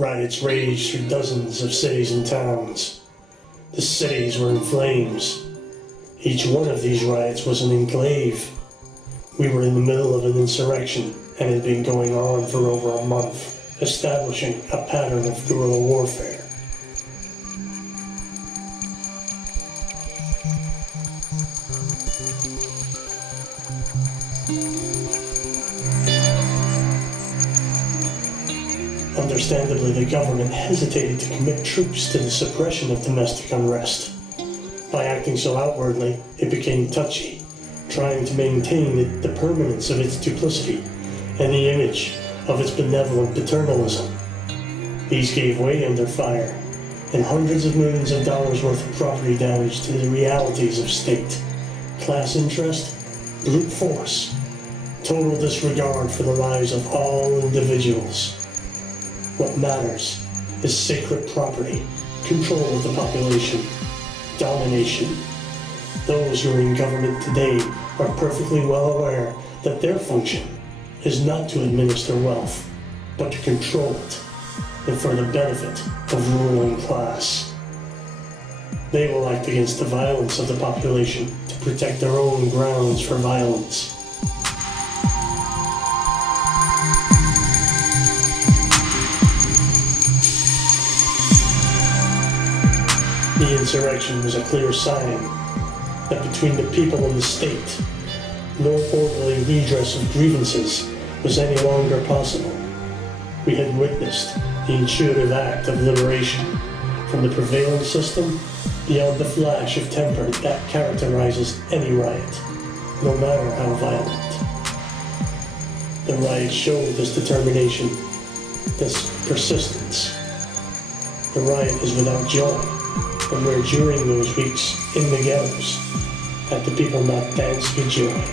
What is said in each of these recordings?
Riots raged through dozens of cities and towns. The cities were in flames. Each one of these riots was an enclave. We were in the middle of an insurrection, and it had been going on for over a month, establishing a pattern of guerrilla warfare. Understandably, the government hesitated to commit troops to the suppression of domestic unrest. By acting so outwardly, it became touchy, trying to maintain the permanence of its duplicity and the image of its benevolent paternalism. These gave way under fire, and hundreds of millions of dollars worth of property damage to the realities of state, class interest, brute force, total disregard for the lives of all individuals. What matters is sacred property, control of the population, domination. Those who are in government today are perfectly well aware that their function is not to administer wealth, but to control it, and for the benefit of the ruling class. They will act against the violence of the population to protect their own grounds for violence. The insurrection was a clear sign that between the people and the state, no orderly redress of grievances was any longer possible. We had witnessed the intuitive act of liberation from the prevailing system beyond the flash of temper that characterizes any riot, no matter how violent. The riot showed this determination, this persistence. The riot is without joy, and where during those weeks in the ghettos, had the people not danced with joy.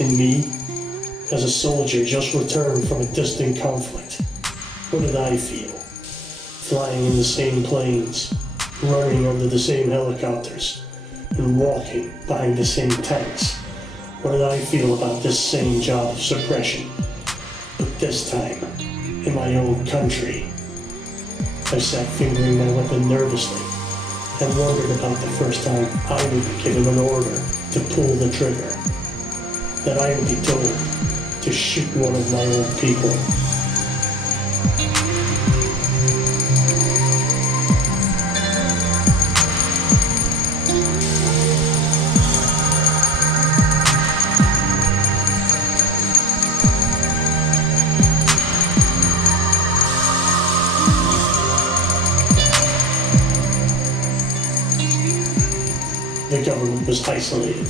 And me, as a soldier just returned from a distant conflict, what did I feel? Flying in the same planes, running under the same helicopters, and walking behind the same tanks. What did I feel about this same job of suppression? But this time, in my own country. I sat fingering my weapon nervously, and wondered about the first time I would be given an order to pull the trigger. That I would be told to shoot one of my own people. The government was isolated,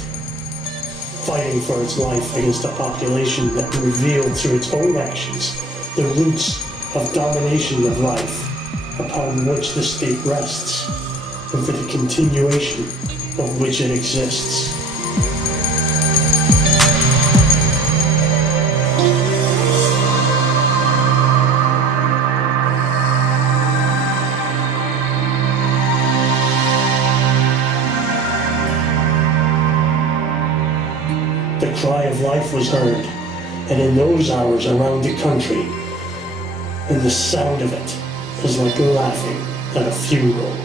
fighting for its life against a population that revealed through its own actions the roots of domination of life upon which the state rests, and for the continuation of which it exists. The cry of life was heard, and in those hours around the country, and the sound of it was like laughing at a funeral.